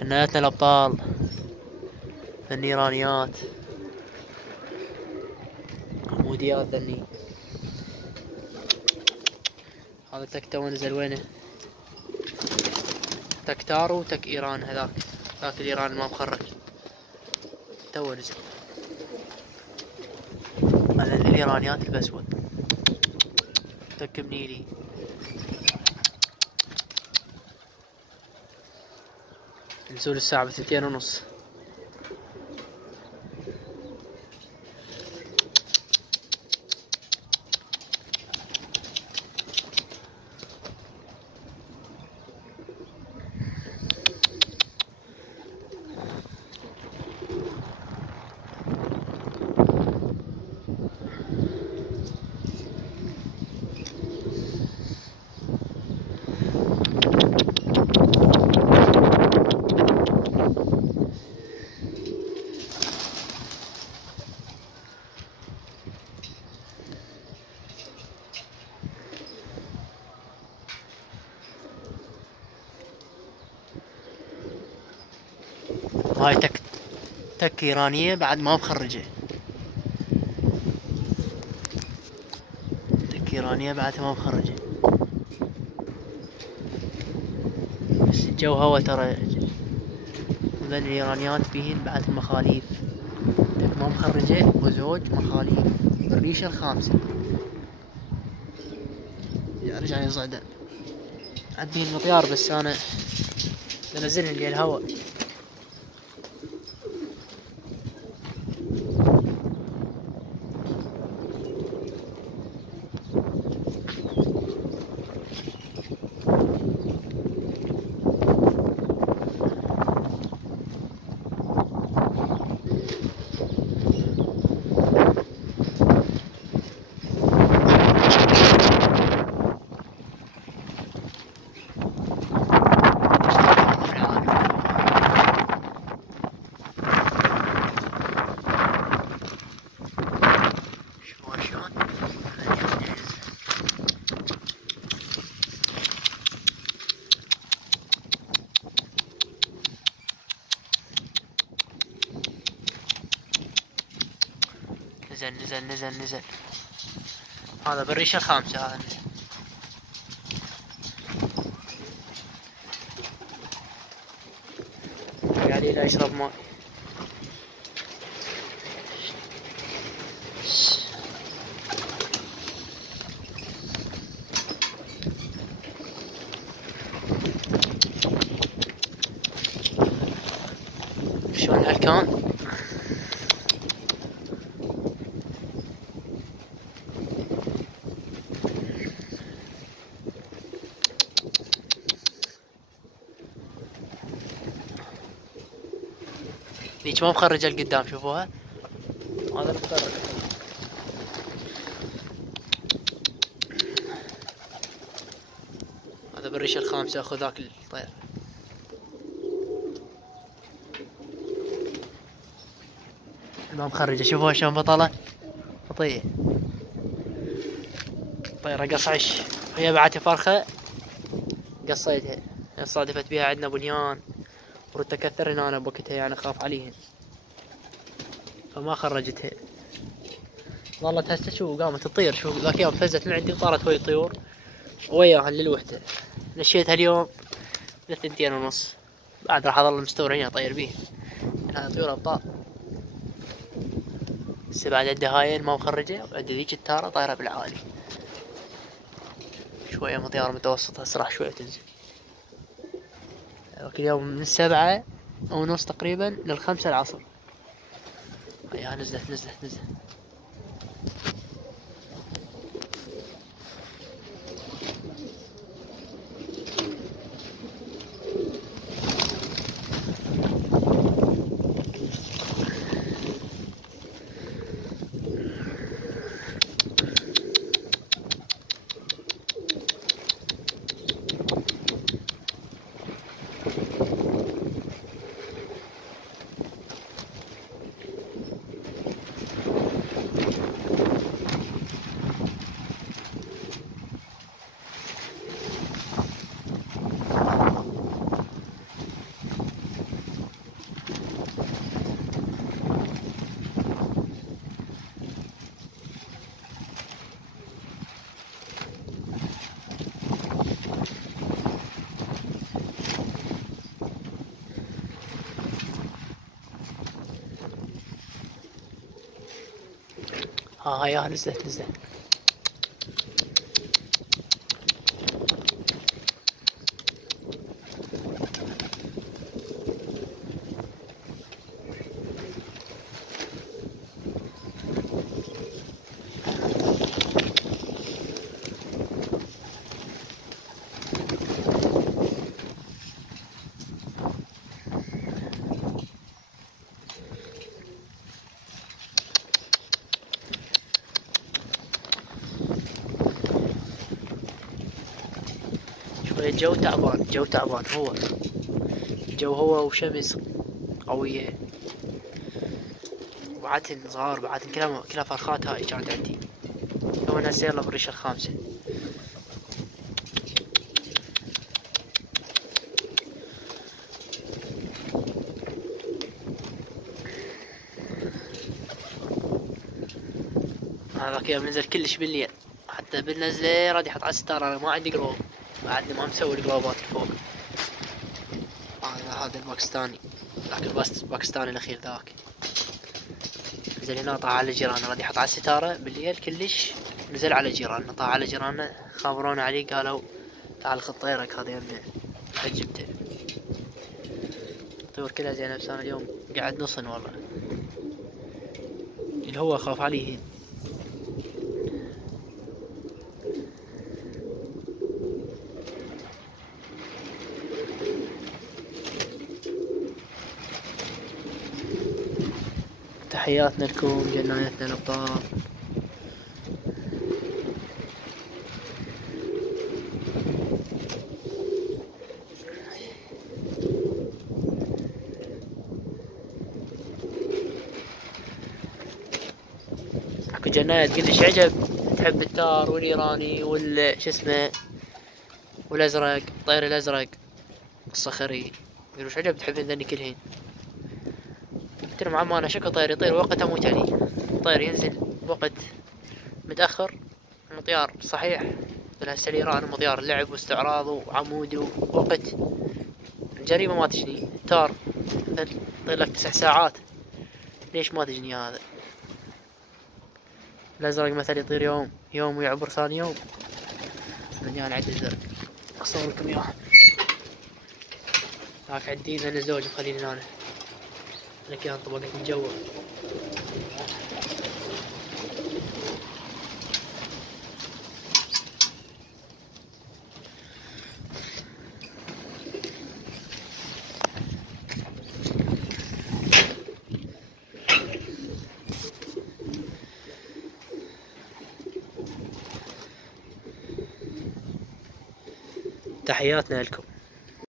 فناناتنا الأبطال النيرانيات حموديات ذني. هذا تك تو نزل وينه؟ تك تارو وتك ايران. ذاك الايران ما مخرج تو نزل. هذا الايرانيات الاسود. تك بنيلي. نزول الساعة ب2:30. وهاي تك ايرانية بعد ما مخرجة. تك ايرانية بعد ما مخرجة. بس الجو هوا ترى. وذن الايرانيات بيهن بعد المخاليف. تك ما مخرجة وزوج مخاليف. الريشة الخامسة. رجع يصعد عاد بيهن مطيار بس انا بنزلهن لي الهوا. نزل. هذا بالريشة الخامسة. هذا نزل. قاعد لا يشرب ماء. شلون هالكان؟ ذيك ما مخرجة القدام شوفوها. هذا مخرج. هذا بالريشة الخامسة. اخذ ذاك الطير. ما مخرجة شوفوها شلون بطلة. بطيئة. طيرة قصعش. هي بعد فرخة قصيتها. صادفت بها عندنا بنيان ورد تكثر هنا انا بوقتها يعني اخاف عليهن فما خرجتها. ظلت هسه شو قامت تطير. شو ذاك يوم فزت من عندي وطارت ويا طيور وياها للوحدة. نشيتها اليوم ل2:30 بعد راح اظل مستور هنا طير بيه. هاي طيور ابطال. هسه بعد الدهاين ما مخرجة وعند ذيك التارة طايرة بالعالي. شوية مطيار متوسط هسه راح شوية تنزل. ذاك اليوم من 7:30 تقريبا لل5 العصر. هيا نزلت. هاي نزلت. الجو تعبان هو الجو هو وشمس قوية، وبعدين صغار بعدين كلها فرخات. هاي كانت عندي تو هسه يلا بالريشة الخامسة. هذاك يوم نزل كلش بالليل، حتى بالنزلة راد يحط على الستار. انا ما عندي قلوب، بعدني ما مسوي القلوبات الفوق. هذا الباكستاني، ذاك الباكستاني الاخير ذاك نزل هنا طاح على جيرانه. راد يحط على الستارة بالليل كلش، نزل على جيراننا، طاح على جيراننا، خابرونا عليه قالوا تعال خذ طيرك هذا يمنا حجبته. الطيور كلها زينة، بس انا اليوم قاعد نصن والله، اللي هو خاف عليه. تحياتنا لكم جنايتنا الأبطال. اكو جنايت كلش عجب، تحب التار والايراني شو اسمه والازرق، الطير الازرق الصخري، يقولوا عجب تحبين ذني كلهن. قلت لهم عم انا شكو طير يطير وقت اموت عليه، الطير ينزل وقت متاخر، مطيار صحيح هسه الايراني مطيار لعب واستعراض وعمود ووقت، الجريمه ما تجني. تار يطير لك 9 ساعات، ليش ما تجني هذا؟ الازرق مثلا يطير يوم ويعبر ثاني يوم. مليان عد الزرق، اصور لكم اياه. هاك عندي انا زوج مخليني هنا لك اياها طبقة الجو. تحياتنا لكم.